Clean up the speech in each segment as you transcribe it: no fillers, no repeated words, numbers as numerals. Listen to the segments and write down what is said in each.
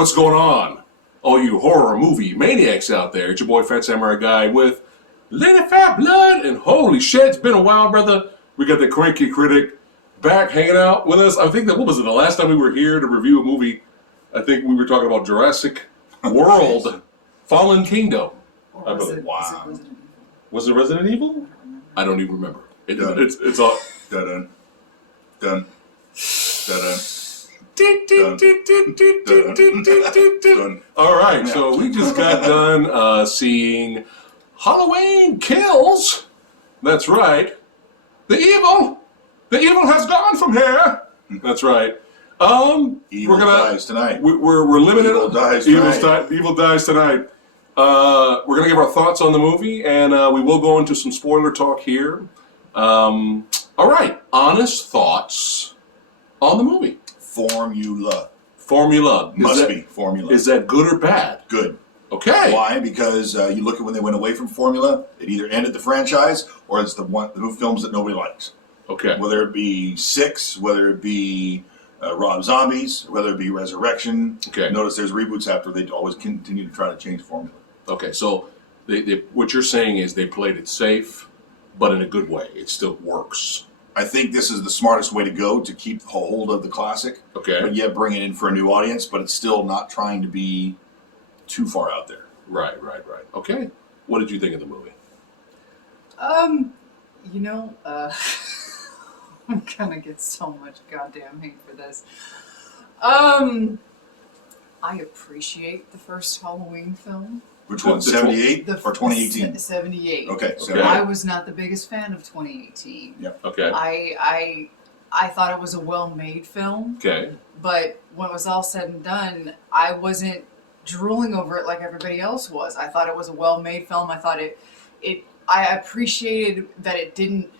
What's going on? All you horror movie maniacs out there. It's your boy PhatSamuraiGuy with Lady Fat Blood. And holy shit, it's been a while, brother. We got the Cranky Critic back hanging out with us. I think that, what was it, the last time we were here to review a movie? I think we were talking about Jurassic World Fallen Kingdom. Wow. Was it Resident Evil? I don't even remember. It's all Dun dun dun. All right, so we just got done seeing Halloween Kills. That's right. The evil has gone from here. That's right. Evil dies tonight. We're limited. Evil dies tonight. Evil dies tonight. We're gonna give our thoughts on the movie, and we will go into some spoiler talk here. All right, honest thoughts on the movie. Formula. Must be formula. Is that good or bad? Good. Okay. Why? Because you look at when they went away from formula, it either ended the franchise or it's the new films that nobody likes. Okay. Whether it be Six, whether it be Rob Zombies, whether it be Resurrection. Okay. Notice there's reboots after they always continue to try to change formula. Okay, so what you're saying is they played it safe, but in a good way. It still works. I think this is the smartest way to go to keep hold of the classic. Okay. But yet bring it in for a new audience, but it's still not trying to be too far out there. Right. Okay. What did you think of the movie? I'm gonna get so much goddamn hate for this. I appreciate the first Halloween film. Which one, 78 or 2018? 78. Okay. I was not the biggest fan of 2018. Yep. Okay. I thought it was a well-made film. Okay. But when it was all said and done, I wasn't drooling over it like everybody else was. I thought it was a well-made film. I thought I appreciated that it didn't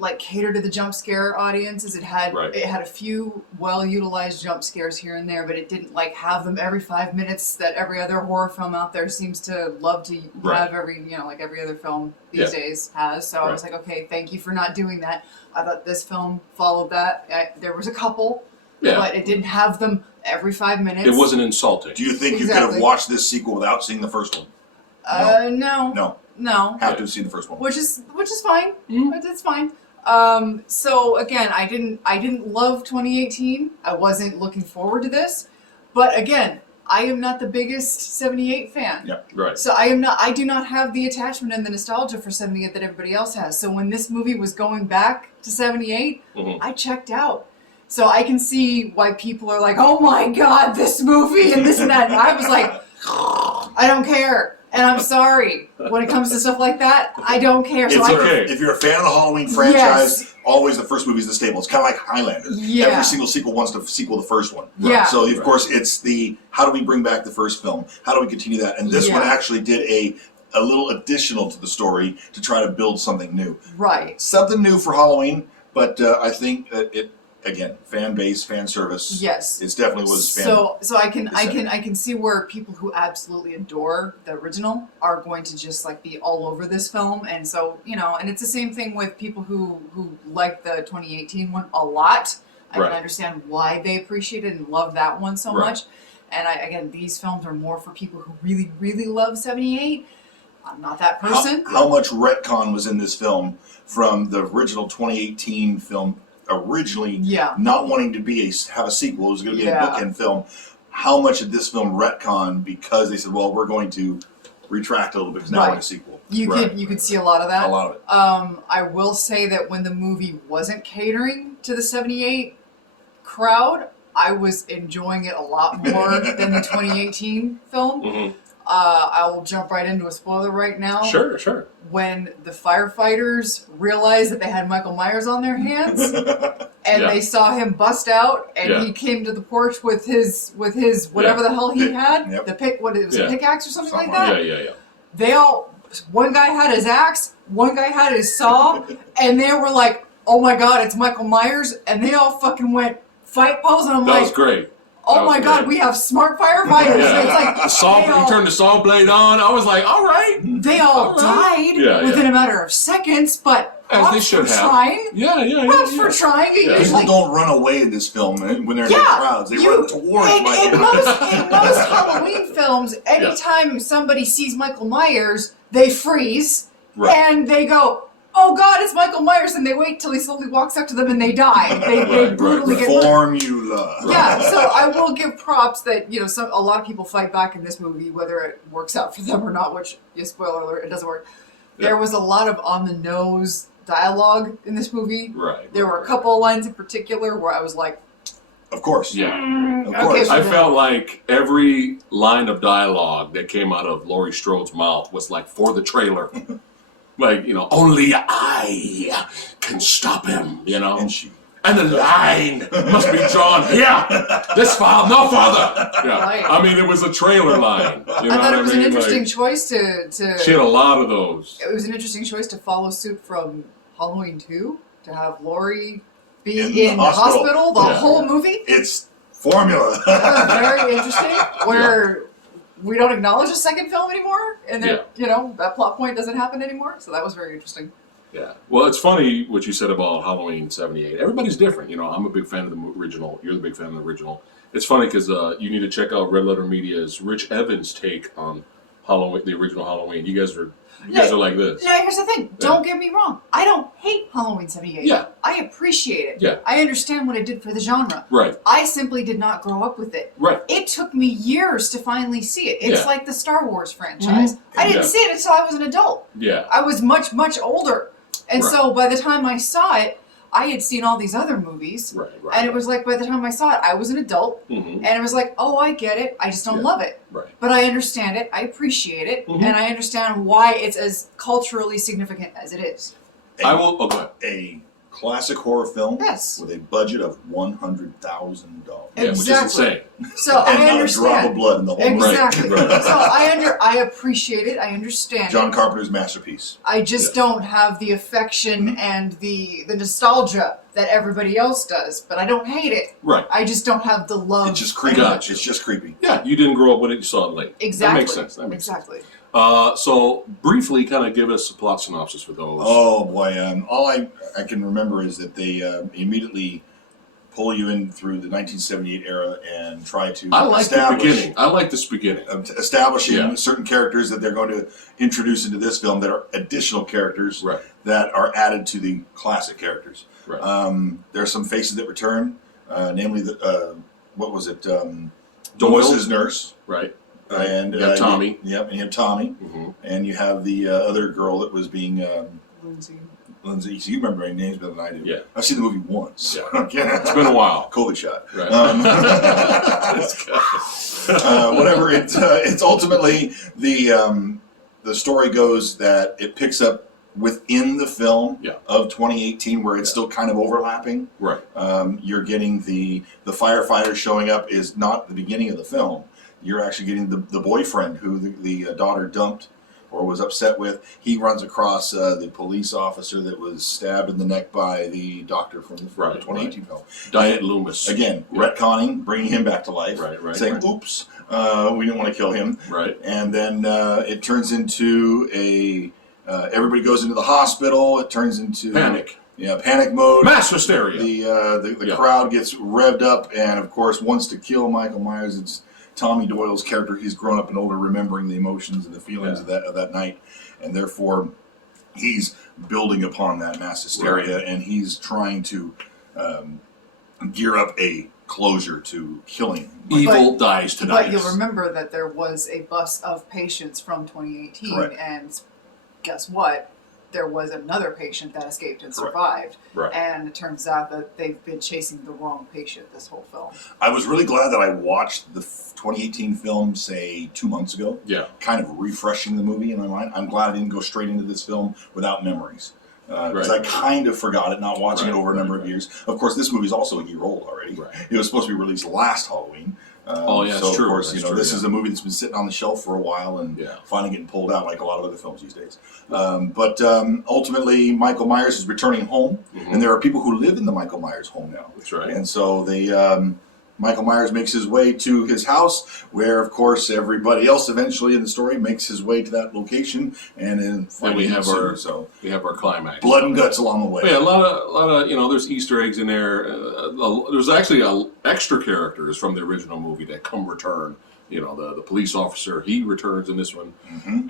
like cater to the jump scare audiences. It had a few well-utilized jump scares here and there, but it didn't like have them every 5 minutes that every other horror film out there seems to love to have like every other film these days has. So I was like, okay, thank you for not doing that. I thought this film followed that. There was a couple, but it didn't have them every 5 minutes. It wasn't insulting. Do you think you could have watched this sequel without seeing the first one? No. Have to have seen the first one. Which is fine. It's fine. So again, I didn't love 2018. I wasn't looking forward to this. But again, I am not the biggest 78 fan. Yep. Right. So I do not have the attachment and the nostalgia for 78 that everybody else has. So when this movie was going back to 78, I checked out. So I can see why people are like, "Oh my god, this movie and this and that." And I was like, I don't care. And I'm sorry, when it comes to stuff like that, I don't care. So If you're a fan of the Halloween franchise, always the first movie is the staple. It's kind of like Highlander. Yeah. Every single sequel wants to sequel the first one. Yeah. So, of course, it's how do we bring back the first film? How do we continue that? And this one actually did a little additional to the story to try to build something new. Right. Something new for Halloween, but I think that again, fan base, fan service. Yes, it definitely was. So I can see where people who absolutely adore the original are going to just like be all over this film, and so and it's the same thing with people who like the 2018 one a lot. I can understand why they appreciate it and love that one so much. And again, these films are more for people who really, really love 78. I'm not that person. How much retcon was in this film from the original 2018 film? Originally not wanting to have a sequel, it was going to be a bookend film. How much did this film retcon because they said, well, we're going to retract a little bit because now we're in a sequel? You could see a lot of that. A lot of it. I will say that when the movie wasn't catering to the 78 crowd, I was enjoying it a lot more than the 2018 film. I will jump right into a spoiler right now. Sure. When the firefighters realized that they had Michael Myers on their hands, and they saw him bust out, and he came to the porch with his whatever the hell he had, a pickaxe or something like that. Yeah. They all, one guy had his axe, one guy had his saw, and they were like, "Oh my god, it's Michael Myers!" And they all fucking went fight pose, and I'm like, that was great. Oh my god, we have smart firefighters. It's like you turned the saw blade on. I was like, all right. They all died within a matter of seconds, but As they should have. Trying. Yeah. Props for trying. Yeah. People don't run away in this film when they're in crowds. They run towards Michael Myers. In most Halloween films, anytime somebody sees Michael Myers, they freeze and they go, "Oh God, it's Michael Myers!" and they wait till he slowly walks up to them and they die. They brutally get murdered. Formula. Yeah, so I will give props that a lot of people fight back in this movie, whether it works out for them or not. Which, spoiler alert, it doesn't work. Yeah. There was a lot of on the nose dialogue in this movie. Right. There were a couple of lines in particular where I was like, of course. Yeah. Of course. I felt like every line of dialogue that came out of Laurie Strode's mouth was like for the trailer. Like, only I can stop him, And the line must be drawn here. This file, no further. Yeah. Right. I mean, it was a trailer line. I thought it was an interesting choice to... She had a lot of those. It was an interesting choice to follow suit from Halloween 2, to have Laurie be in the hospital the whole movie. It's formula. Very interesting, where we don't acknowledge a second film anymore, and that, that plot point doesn't happen anymore, so that was very interesting. Yeah. Well, it's funny what you said about Halloween 78. Everybody's different. I'm a big fan of the original. You're the big fan of the original. It's funny because you need to check out Red Letter Media's Rich Evans' take on Halloween, the original Halloween. You guys are like this. Yeah, here's the thing. Don't get me wrong. I don't hate Halloween 78. Yeah. I appreciate it. Yeah. I understand what it did for the genre. Right. I simply did not grow up with it. Right. It took me years to finally see it. It's like the Star Wars franchise. Mm-hmm. I didn't see it until I was an adult. Yeah. I was much, much older. And so by the time I saw it, I had seen all these other movies. Right. And it was like by the time I saw it, I was an adult. Mm-hmm. And it was like, oh, I get it. I just don't love it. Right. But I understand it. I appreciate it. Mm-hmm. And I understand why it's as culturally significant as it is. I will. Oh, go ahead. A classic horror film with a budget of $100,000. Yeah, which is insane. So and I understand. Not a drop of blood in the whole Exactly. Right. So I appreciate it. I understand. John Carpenter's masterpiece. I just don't have the affection and the nostalgia that everybody else does, but I don't hate it. Right. I just don't have the love. It's just creepy. Gotcha. It's just creepy. Yeah, you didn't grow up with it. You saw it late. Exactly. That makes sense. Exactly. So briefly, kind of give us a plot synopsis for those. Oh boy, all I can remember is that they immediately pull you in through the 1978 era and try to establish. I like this beginning. Establishing certain characters that they're going to introduce into this film that are additional characters that are added to the classic characters. Right. There are some faces that return, namely what was it? Doyle's nurse. Right. And you have Tommy. And you have Tommy. Mm-hmm. And you have the other girl that was being Lindsay. So you remember any names better than I do. Yeah. I've seen the movie once. Yeah. It's been a while. COVID shot. Right. Whatever. It's ultimately the story goes that it picks up within the film of 2018 where it's still kind of overlapping. Right. You're getting the firefighter showing up is not the beginning of the film. You're actually getting the boyfriend who the daughter dumped or was upset with. He runs across the police officer that was stabbed in the neck by the doctor from the 2018 film. Didnt Loomis. Again, retconning, bringing him back to life. Saying, oops, we didn't want to kill him. Right. And then it turns into everybody goes into the hospital. It turns into... Panic. Yeah, panic mode. Mass hysteria. The crowd gets revved up and, of course, wants to kill Michael Myers. It's Tommy Doyle's character. He's grown up and older, remembering the emotions and the feelings of that night, and therefore he's building upon that mass hysteria, and he's trying to gear up a closure to killing. Evil dies tonight. But you'll remember that there was a bus of patients from 2018, and guess what? There was another patient that escaped and survived. Right. And it turns out that they've been chasing the wrong patient this whole film. I was really glad that I watched the 2018 film, say, 2 months ago. Yeah. Kind of refreshing the movie in my mind. I'm glad I didn't go straight into this film without memories. Because I kind of forgot it, not watching it over a number of years. Of course, this movie's also a year old already. Right. It was supposed to be released last Halloween. So of true. course, this is a movie that's been sitting on the shelf for a while and finally getting pulled out like a lot of other films these days. But ultimately, Michael Myers is returning home, and there are people who live in the Michael Myers home now. That's right. And so they Michael Myers makes his way to his house, where, of course, everybody else eventually in the story makes his way to that location, and then we have we have our climax. Blood and guts along the way. But yeah, a lot of there's Easter eggs in there. There's actually extra characters from the original movie that come return. The police officer, he returns in this one,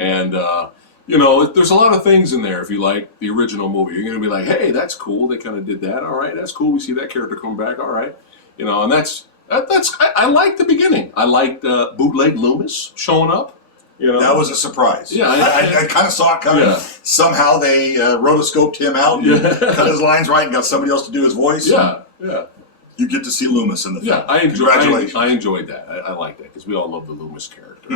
and there's a lot of things in there. If you like the original movie, you're going to be like, hey, that's cool. They kind of did that. All right, that's cool. We see that character come back. All right, and that's I like the beginning. I liked Bootleg Loomis showing up. That was a surprise. Yeah, I kind of saw it coming. Yeah. Somehow they rotoscoped him out and cut his lines right and got somebody else to do his voice. Yeah. You get to see Loomis in the film. Yeah, Congratulations. I enjoyed that. I like that because we all love the Loomis character.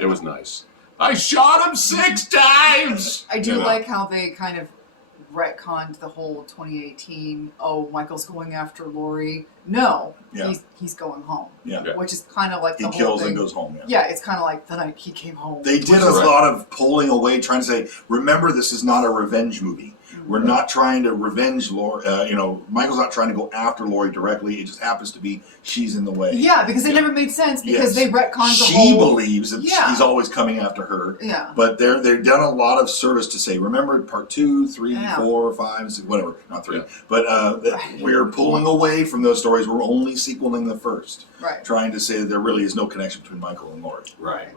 It was nice. I shot him 6 times. I do like how they kind of retconned the whole 2018. Oh, Michael's going after Laurie. No, he's going home. Yeah. Which is kind of like the he whole kills thing. and goes home. Yeah, it's kind of like the night he came home. They did a lot of pulling away, trying to say, remember, this is not a revenge movie. We're not trying to revenge Laurie. Michael's not trying to go after Laurie directly. It just happens to be she's in the way. Yeah, because it never made sense because they retconned the whole... She whole... believes that he's always coming after her. Yeah. But they've done a lot of service to say, remember part 2, 3, 4, 5, 6, whatever. Not 3. Yeah. But we're pulling away from those stories. We're only sequeling the first. Right. Trying to say that there really is no connection between Michael and Laurie. Right.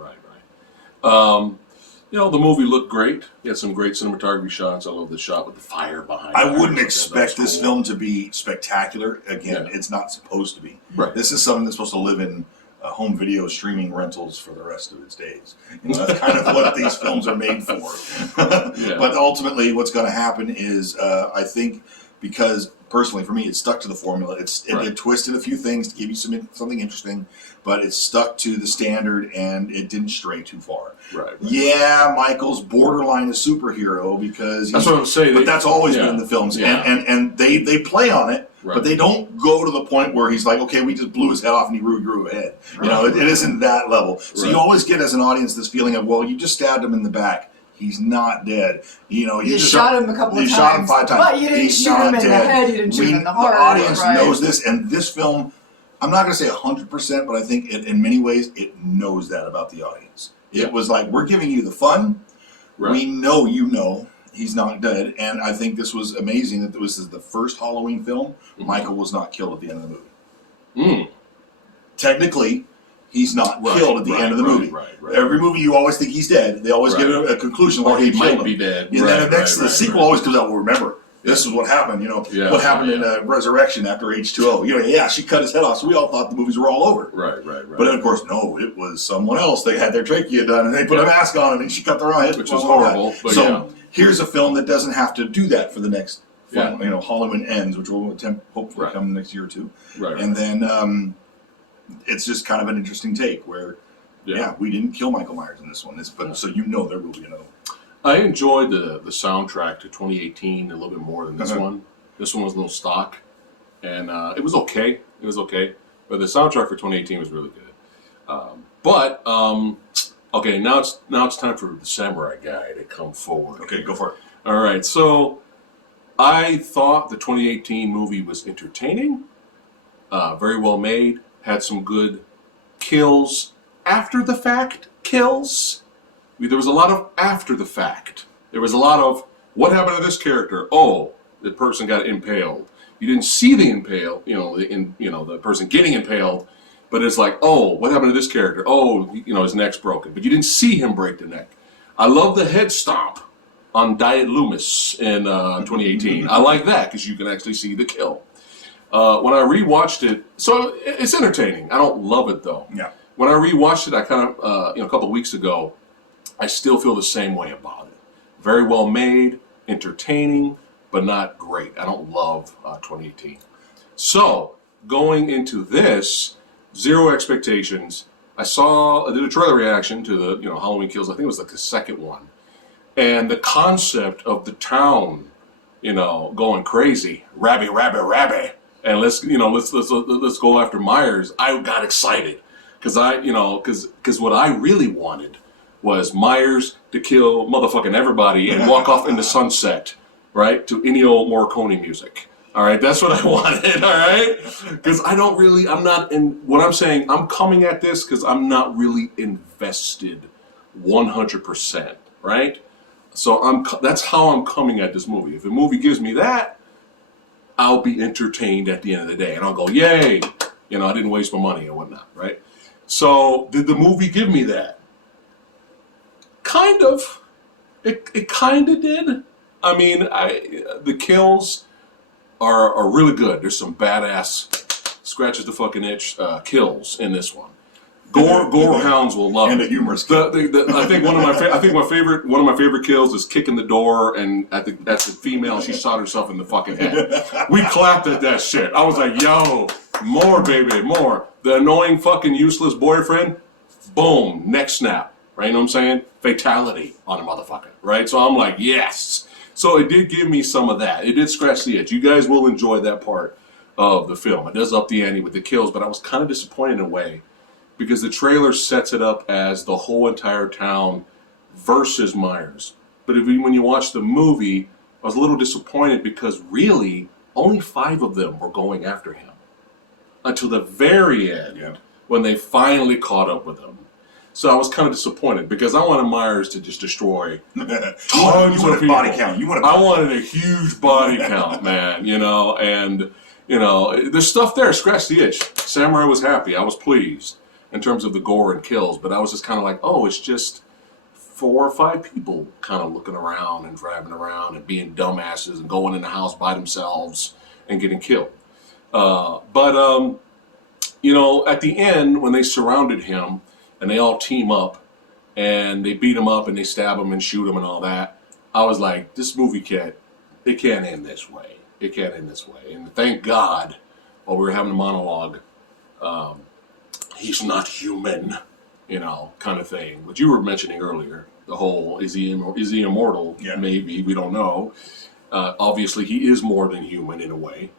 The movie looked great. He had some great cinematography shots. I love the shot with the fire behind. I wouldn't expect this film to be spectacular. Again, it's not supposed to be. Right. This is something that's supposed to live in home video streaming rentals for the rest of its days. That's kind of what these films are made for. But ultimately, what's going to happen is, I think, because personally for me, it stuck to the formula. It twisted a few things to give you something interesting, but it stuck to the standard and it didn't stray too far. Right. Yeah, Michael's borderline a superhero because that's what I'm saying. But that's always been in the films, and they play on it. Right. But they don't go to the point where he's like, okay, we just blew his head off and he grew a head. It isn't that level. So you always get as an audience this feeling of, well, you just stabbed him in the back. He's not dead. You shot him a couple of times. You shot him 5 times. But you didn't shoot him in the head. You didn't shoot him in the heart. The audience knows this, and this film, I'm not going to say 100%, but I think in many ways it knows that about the audience. It was like, we're giving you the fun. Right. We know he's not dead, and I think this was amazing that this is the first Halloween film. Michael was not killed at the end of the movie. Technically, he's not killed at the end of the movie. Right. Every movie, you always think he's dead. They always give a conclusion or like he might be dead. And then the sequel always comes out. Well, remember, this is what happened. What happened in Resurrection after H2O. She cut his head off, so we all thought the movies were all over. Right. But then, of course, no, it was someone else. They had their trachea done, and they put a mask on him, and she cut their head, which was horrible. So here's a film that doesn't have to do that for the next. Halloween Ends, which will hopefully come next year or two. And then it's just kind of an interesting take where, we didn't kill Michael Myers in this one. So there will be another one. I enjoyed the soundtrack to 2018 a little bit more than this one. This one was a little stock, and it was okay. But the soundtrack for 2018 was really good. Okay, now it's time for the Samurai Guy to come forward. Okay, go for it. All right, so I thought the 2018 movie was entertaining, very well made, had some good kills, after the fact kills. There was a lot of after the fact. There was a lot of, what happened to this character? Oh, the person got impaled. You didn't see the the person getting impaled, but it's like, oh, what happened to this character? Oh, his neck's broken. But you didn't see him break the neck. I love the head stomp on Diet Loomis in 2018. I like that because you can actually see the kill. When I rewatched it, so it's entertaining. I don't love it though. Yeah. When I rewatched it, I kind of, a couple of weeks ago, I still feel the same way about it. Very well made, entertaining, but not great. I don't love 2018. So going into this, zero expectations. I did a trailer reaction to the Halloween Kills. I think it was like the second one, and the concept of the town, going crazy, rabby, and let's go after Myers. I got excited because because what I really wanted was Myers to kill motherfucking everybody and walk off in the sunset, right, to Ennio Morricone music. All right, that's what I wanted. All right, because I'm not in what I'm saying. I'm coming at this because I'm not really invested 100%. Right, so that's how I'm coming at this movie. If a movie gives me that, I'll be entertained at the end of the day, and I'll go, yay! I didn't waste my money and whatnot. Right. So did the movie give me that? Kind of. It kind of did. I mean, the kills are really good. There's some badass scratches the fucking itch kills in this one. Gore hounds will love and it. And a humorous kill. I think one of my favorite kills is kicking the door, and at the female, she shot herself in the fucking head. We clapped at that shit. I was like, yo, more baby, more. The annoying fucking useless boyfriend, boom, neck snap. Right, you know what I'm saying? Fatality on a motherfucker. Right, so I'm like, yes. So it did give me some of that. It did scratch the itch. You guys will enjoy that part of the film. It does up the ante with the kills, but I was kind of disappointed in a way because the trailer sets it up as the whole entire town versus Myers. But when you watch the movie, I was a little disappointed because really only 5 of them were going after him until the very end when they finally caught up with him. So I was kind of disappointed because I wanted Myers to just destroy tons of people. Body count. I wanted a huge body count, man. And there's stuff there. Scratch the itch. Samurai was happy. I was pleased in terms of the gore and kills, but I was just kind of like, oh, it's just 4 or 5 people kind of looking around and driving around and being dumbasses and going in the house by themselves and getting killed. But at the end when they surrounded him. And they all team up, and they beat him up, and they stab him and shoot him and all that. I was like, this movie can't end this way. It can't end this way. And thank God, while we were having a monologue, he's not human, kind of thing. What you were mentioning earlier, the whole, is he immortal? Yeah. Maybe, we don't know. Obviously, he is more than human in a way.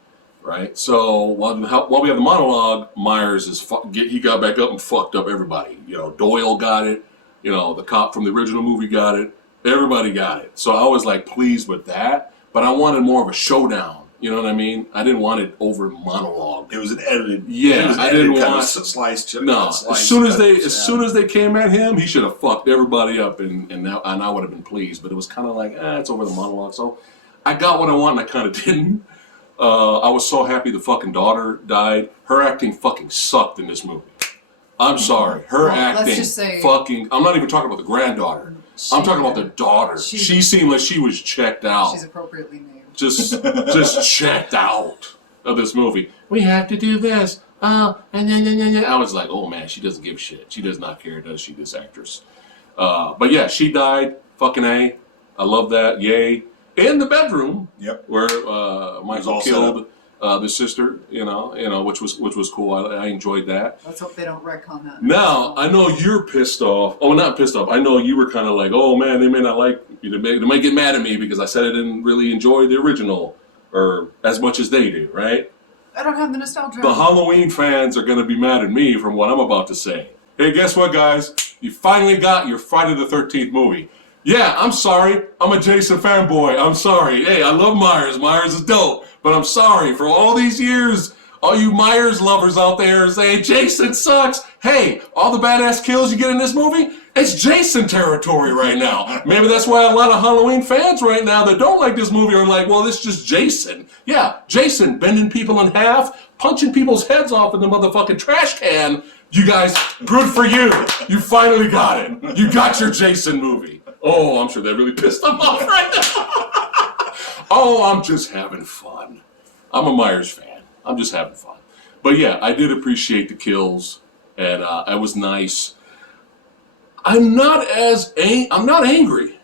Right, so while we have the monologue, Myers he got back up and fucked up everybody. Doyle got it. The cop from the original movie got it. Everybody got it. So I was like pleased with that, but I wanted more of a showdown. You know what I mean? I didn't want it over monologue. It was an edited. Yeah, I didn't want sliced. No, as soon as they came at him, he should have fucked everybody up, and I would have been pleased. But it was kind of like, it's over the monologue. So I got what I want, and I kind of didn't. I was so happy the fucking daughter died. Her acting fucking sucked in this movie. I'm sorry. Her acting let's just say, fucking... I'm not even talking about the granddaughter. I'm talking about the daughter. She seemed like she was checked out. She's appropriately named. Just checked out of this movie. We have to do this. And then I was like, oh man, she doesn't give a shit. She does not care, does she, this actress? But yeah, she died. Fucking A. I love that. Yay. In the bedroom, where Michael killed the sister, which was cool. I enjoyed that. Let's hope they don't retcon that. Now I know you're pissed off. Oh, not pissed off. I know you were kind of like, oh man, they may not like. They might get mad at me because I said I didn't really enjoy the original or as much as they do, right? I don't have the nostalgia. The Halloween fans are going to be mad at me from what I'm about to say. Hey, guess what, guys? You finally got your Friday the 13th movie. Yeah, I'm sorry. I'm a Jason fanboy. I'm sorry. Hey, I love Myers. Myers is dope. But I'm sorry for all these years, all you Myers lovers out there saying Jason sucks. Hey, all the badass kills you get in this movie, it's Jason territory right now. Maybe that's why a lot of Halloween fans right now that don't like this movie are like, well, it's just Jason. Yeah, Jason bending people in half, punching people's heads off in the motherfucking trash can. You guys, good for you. You finally got it. You got your Jason movie. Oh, I'm sure that really pissed them off right now. Oh, I'm just having fun. I'm a Myers fan. I'm just having fun. But yeah, I did appreciate the kills, and it was nice. I'm not angry.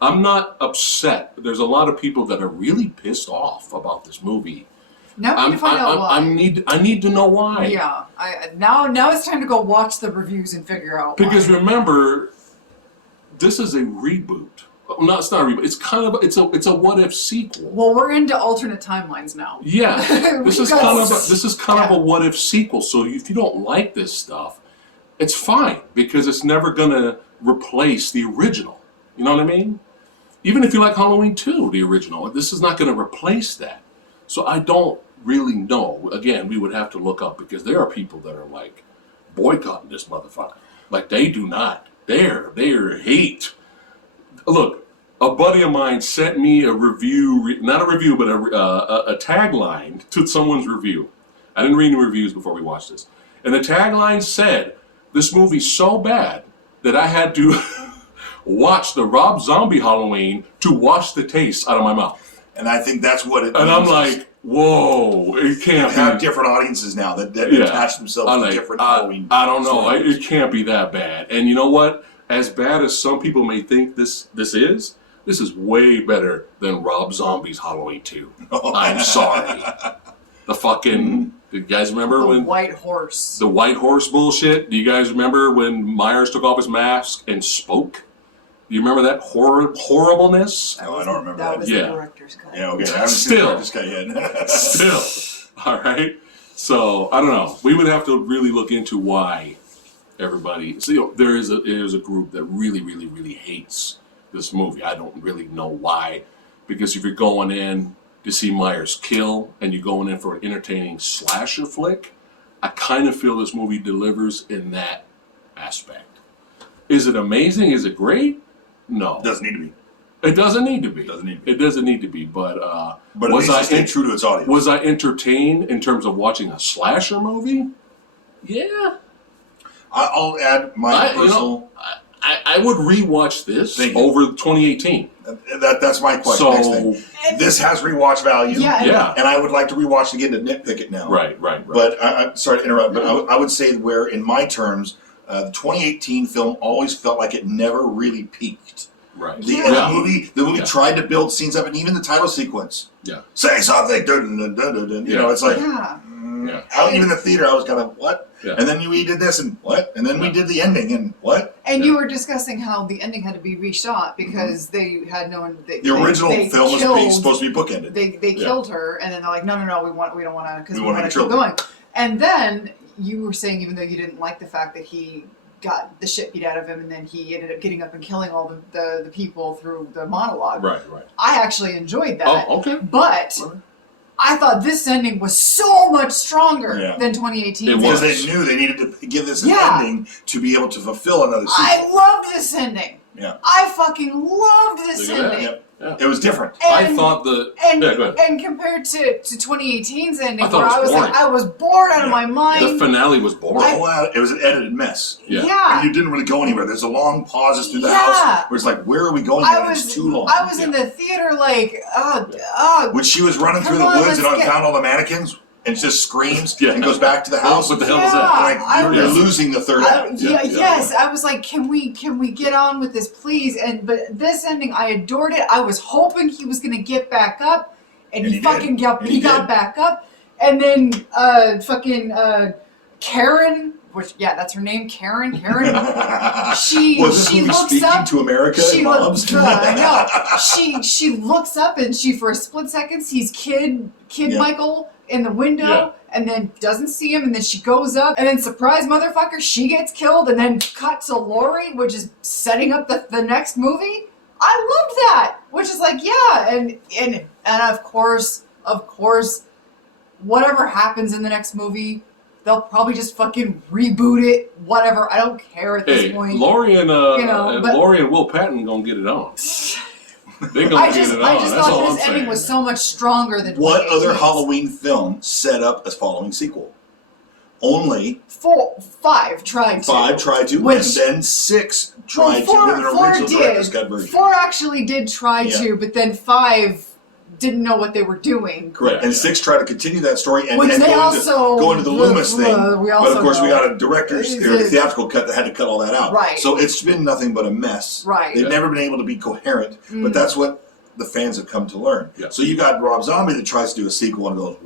I'm not upset. There's a lot of people that are really pissed off about this movie. Now we need to find out why. I need to know why. Yeah. Now it's time to go watch the reviews and figure out why. Because remember, this is a reboot. No, it's not a reboot. It's kind of it's a what if sequel. Well, we're into alternate timelines now. Yeah, this is kind of a what if sequel. So if you don't like this stuff, it's fine because it's never gonna replace the original. You know what I mean? Even if you like Halloween 2, the original, this is not gonna replace that. So I don't really know. Again, we would have to look up because there are people that are like boycotting this motherfucker. Like they do not. They're hate. Look, a buddy of mine sent me a review, not a review, but a tagline to someone's review. I didn't read any reviews before we watched this. And the tagline said, this movie's so bad that I had to watch the Rob Zombie Halloween to wash the taste out of my mouth. And I think that's what it And I'm like, whoa, it can't be. have different audiences now that attach themselves to different Halloween. I don't know. It can't be that bad. And you know what? As bad as some people may think this is way better than Rob Zombie's Halloween 2. I'm sorry. The fucking... Do you guys remember the when... White Horse. The White Horse bullshit? Do you guys remember when Myers took off his mask and spoke? Do you remember that horribleness? No, I don't remember That that. was the director's cut. Yeah, okay. I haven't seen the director's cut yet. Still. All right? So, I don't know. We would have to really look into why everybody... So, there is a group that really, really, really hates this movie. I don't really know why. Because if you're going in to see Myers kill and you're going in for an entertaining slasher flick, I kind of feel this movie delivers in that aspect. Is it amazing? Is it great? No. Doesn't need to be. It doesn't need to be. Doesn't need to be. It doesn't need to be. But at least it stayed true to its audience. Was I entertained in terms of watching a slasher movie? Yeah. I'll add my personal... I would rewatch this over 2018. That's my question. So, next thing. This has rewatch value. Yeah. And I would like to rewatch it again to nitpick it now. Right. But I'm sorry to interrupt, but I would say where, in my terms, the 2018 film always felt like it never really peaked. Right. The movie tried to build scenes up, and even the title sequence. Yeah. Say something. You know, it's like... Out even the theater, I was kind of, what? Yeah. And then we did this, and what? And then we did the ending, and what? And you were discussing how the ending had to be reshot because they had no one. The original film was supposed to be bookended. They killed her, and then they're like, no, we don't want to, because we want to kill keep going. And then you were saying, even though you didn't like the fact that he got the shit beat out of him, and then he ended up getting up and killing all the people through the monologue. Right. I actually enjoyed that. Oh, okay. But I thought this ending was so much stronger than 2018. Because they knew they needed to give this an ending to be able to fulfill another sequel. I loved this ending. Yeah. I fucking loved this ending. Yeah. It was different. I thought go ahead. And compared to 2018's ending, where I was bored out of my mind. The finale was boring. It was an edited mess. Yeah. You didn't really go anywhere. There's a long pauses through the house where it's like, where are we going? It's too long. I was in the theater like, when she was running through the woods and found all the mannequins and just screams and goes back to the house. What the hell is that? Like, you're losing the third act. Yes. I was like, can we get on with this, please? But this ending, I adored it. I was hoping he was gonna get back up, and he fucking got back up. And then Karen, that's her name, Karen. She looks up to America. She looks up, and she for a split second sees Kid Michael in the window, and then doesn't see him, and then she goes up, and then surprise motherfucker, she gets killed, and then cut to Laurie, which is setting up the next movie. I loved that, which is like, and of course, whatever happens in the next movie, they'll probably just fucking reboot it, whatever. I don't care at this point. Laurie and Laurie and Will Patton gonna get it on. I just thought this ending was so much stronger than what other Halloween film set up a following sequel? Only 5 tried to. 5 tried to, and then 6 tried to with an original director's cut version. 4 actually did try to, but then 5 didn't know what they were doing. Correct. And 6 tried to continue that story and go into the Loomis thing. But of course, we got a director's theatrical cut that had to cut all that out. Right. So it's been nothing but a mess. Right. They've never been able to be coherent, but that's what the fans have come to learn. Yeah. So you got Rob Zombie that tries to do a sequel and goes,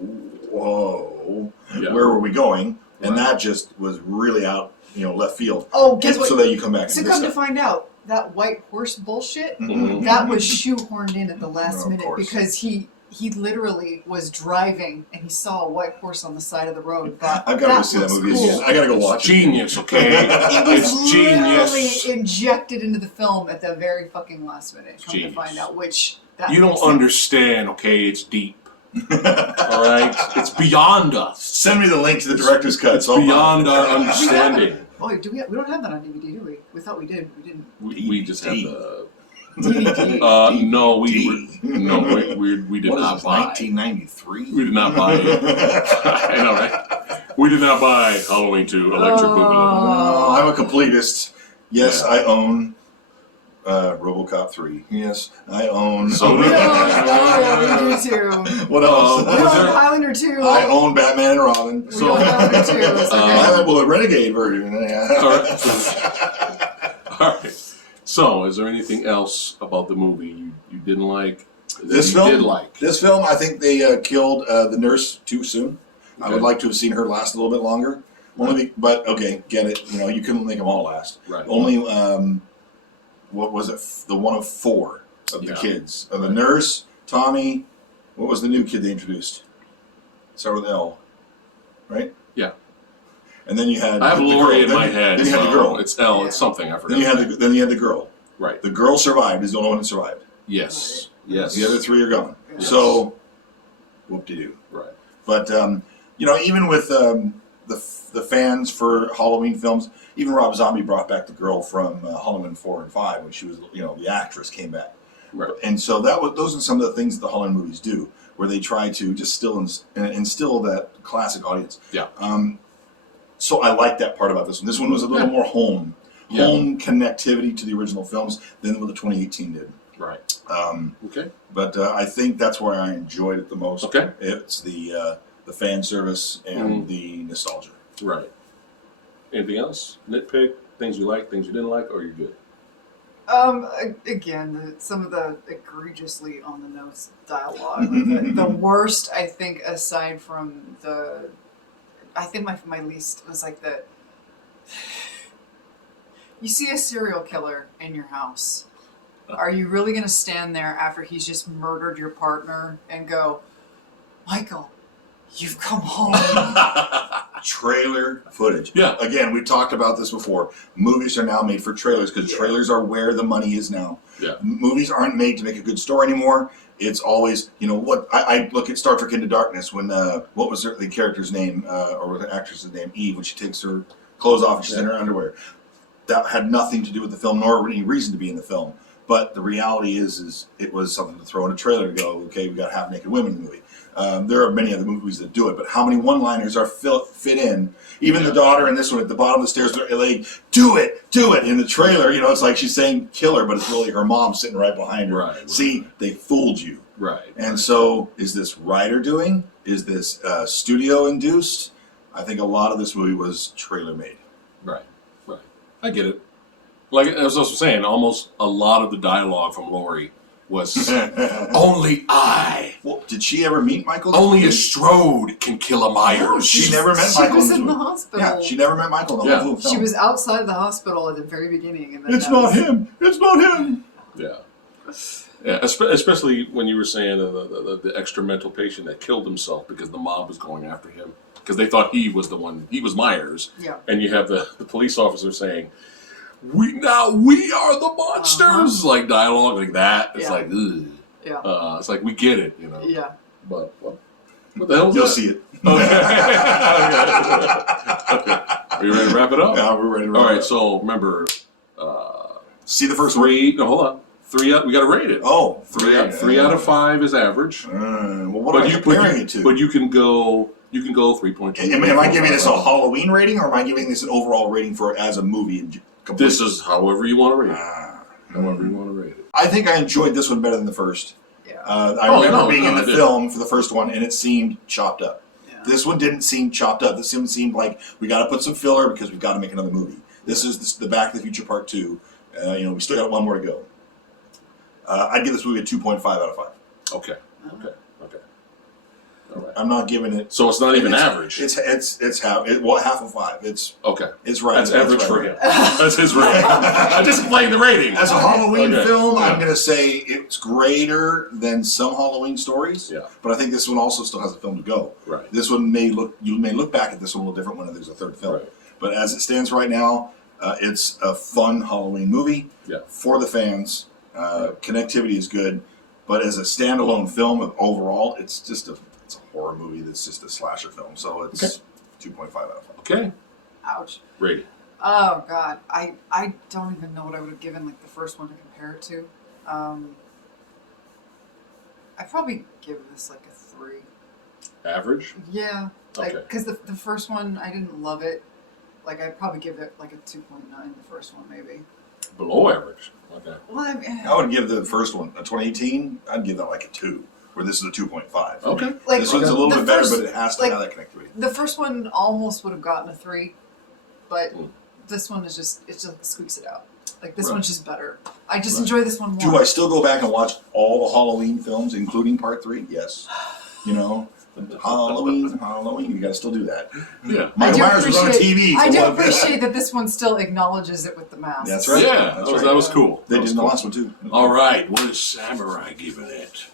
whoa, where were we going? And that just was really out, left field. Oh, guess what? So that you come back. So come to find out, that White Horse bullshit, that was shoehorned in at the last minute because he literally was driving and he saw a white horse on the side of the road. I've got to go see that movie again. I got to go watch it. Genius, okay? It was literally injected into the film at the very fucking last minute. Come to find out, which you don't understand. Okay, it's deep. All right? It's beyond us. Send me the link to the director's cut. It's beyond our understanding. Oh, we don't have that on DVD, do we? We thought we did. We didn't. We just have the... DVD. No, we did What not is this, buy. 1993? We did not buy it. I know, right? We did not buy Halloween 2 Electric Boogaloo. I'm a completist. Yes, Yeah. I own RoboCop 3. Yes, I own. So We do too. What else? We own Highlander 2. I own Batman and Robin. We own Highlander 2. Well, the Renegade version. Yeah. All right. All right. So, is there anything else about the movie you didn't like? This you film, did like? This film, I think they killed the nurse too soon. I would Okay. like to have seen her last a little bit longer. But okay, get it. You know, you couldn't make them all last. Right. Only what was it? The one of 4 of the kids. The nurse, Tommy. What was the new kid they introduced? Start with L, right? Yeah. And then you had. I have the Lori girl. in my head. Then you had the girl. It's L. It's something. I forgot. Then you had the girl. Right. The girl survived. Is the only one that survived. Yes. Yes. The other 3 are gone. Yes. So, whoop-de-doo. Right. But you know, even with the fans for Halloween films, even Rob Zombie brought back the girl from Halloween 4 and 5 when she was, you know, the actress came back. Right. And so those are some of the things that the Halloween movies do, where they try to just instill that classic audience. Yeah. So I like that part about this one. This one was a little more home connectivity to the original films than what the 2018 did. Right. Okay. But I think that's where I enjoyed it the most. Okay. It's the fan service and the nostalgia. Right. Anything else? Nitpick? Things you like? Things you didn't like? Or you're good? Again, some of the egregiously on the nose dialogue. Like the worst, I think, aside from I think my least was like you see a serial killer in your house. Are you really going to stand there after he's just murdered your partner and go, Michael, you've come home? Trailer footage. Yeah. Again, we talked about this before. Movies are now made for trailers because trailers are where the money is now. Yeah. Movies aren't made to make a good story anymore. It's always, you know, what I look at Star Trek Into Darkness when what was the character's name or the actress's name, Eve, when she takes her clothes off and she's in her underwear. That had nothing to do with the film nor any reason to be in the film. But the reality is it was something to throw in a trailer to go, okay, we got half naked women in the movie. There are many other movies that do it, but how many one-liners are fit in? Even the daughter in this one at the bottom of the stairs, they're like, do it. In the trailer, you know, it's like she's saying kill her, but it's really her mom sitting right behind her. Right. See, they fooled you. Right. And so, is this writer doing? Is this studio-induced? I think a lot of this movie was trailer-made. Right. Right. I get it. Like I was also saying, almost a lot of the dialogue from Lori was only I. Well, did she ever meet Michael? Only a Strode can kill a Myers. No, She never met Michael. She was in the hospital. Yeah, she never met Michael in the whole film. She was outside the hospital at the very beginning. And then It's not him. It's not him. Yeah. Yeah, especially when you were saying the extra mental patient that killed himself because the mob was going after him because they thought he was the one. He was Myers. Yeah. And you have the police officer saying, we are the monsters, like dialogue like that. It's like, ugh. Yeah. It's like we get it, you know. Yeah. But what the hell is You'll that? see it. Okay. Are you ready to wrap it up? Yeah, we're ready to wrap All it right. up. So remember, See the first one? 3. No, hold on. 3 out. We got to rate it. Oh, 3 out of 5 is average. Well, what am I comparing it to? But you can go 3.2. Am I giving this a Halloween rating, or am I giving this an overall rating for as a movie? This is however you want to rate it. However you want to rate it. I think I enjoyed this one better than the first. Yeah. I remember being in the film for the first one, and it seemed chopped up. Yeah. This one didn't seem chopped up. This one seemed like we got to put some filler because we've got to make another movie. This is the Back to the Future Part 2. We still got one more to go. I'd give this movie a 2.5 out of 5. Okay. All right. I'm not giving it. So it's not even average. It's half of 5. It's okay. It's right. That's average for him. That's his rating. I just explained the rating. As a Halloween film, Yeah. I'm going to say it's greater than some Halloween stories. Yeah. But I think this one also still has a film to go. Right. This one you may look back at this one a little different when there's a third film. Right. But as it stands right now, it's a fun Halloween movie Yeah. for the fans. Connectivity is good, But as a standalone film, overall, it's a horror movie that's just a slasher film. So it's 2.5 out of 5. Okay. Ouch. Rating. Oh God, I don't even know what I would have given like the first one to compare it to. I'd probably give this like a 3. Average? Yeah, like Okay. because the first one I didn't love it. Like I'd probably give it like a 2.9. The first one maybe. Below average. Okay. Well, I mean, I would give the first one, a 2018, I'd give that like a 2, where this is a 2.5. Okay. like This one's a little the bit better, first- but it has to like, have that connectivity. The first one almost would have gotten a 3, but Mm. this one is just squeaks it out. Like this Right. one's just better. I just Right. enjoy this one more. Do I still go back and watch all the Halloween films, including Part 3? Yes. You know, Halloween, you gotta still do that. Yeah. Michael Myers was on a TV. I for do one- appreciate that this one still acknowledges it with the mask. That's right. Yeah, That's that was right. cool. They That did was in the cool. last one too. All right, what is Samurai giving it?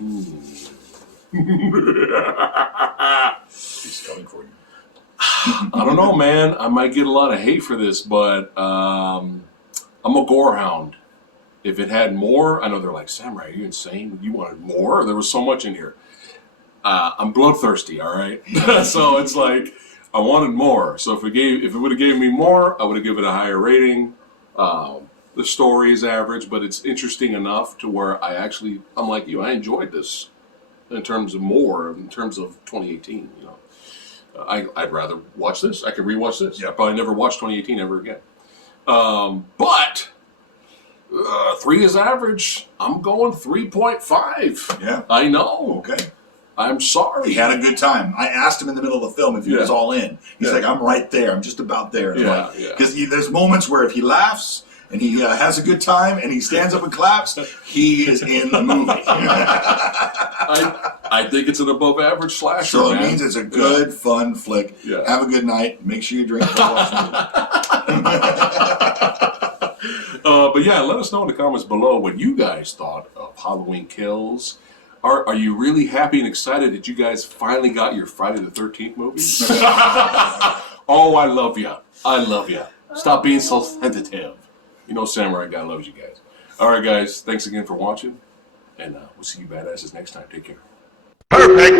He's coming for you. I don't know, man. I might get a lot of hate for this, but I'm a gore hound. If it had more, I know they're like, Samurai, are you insane? You wanted more? There was so much in here. I'm bloodthirsty, all right? So it's like, I wanted more. So if it would have gave me more, I would have given it a higher rating. The story is average, but it's interesting enough to where I'm like you, I enjoyed this in terms of 2018, you know. I'd rather watch this. I could rewatch this. Yeah. I'll probably never watch 2018 ever again. But 3 is average. I'm going 3.5. Yeah. I know. Okay. I'm sorry. He had a good time. I asked him in the middle of the film if he was all in. He's like, I'm right there. I'm just about there. Because there's moments where if he laughs and he has a good time and he stands up and claps, he is in the movie. I think it's an above average slasher. So it man. means it's a good, fun flick. Yeah. Have a good night. Make sure you drink before watching But yeah, let us know in the comments below what you guys thought of Halloween Kills. Are you really happy and excited that you guys finally got your Friday the 13th movie? Oh, I love you. I love you. Stop being so sensitive. You know Samurai Guy loves you guys. All right, guys. Thanks again for watching. And we'll see you badasses next time. Take care. Perfect.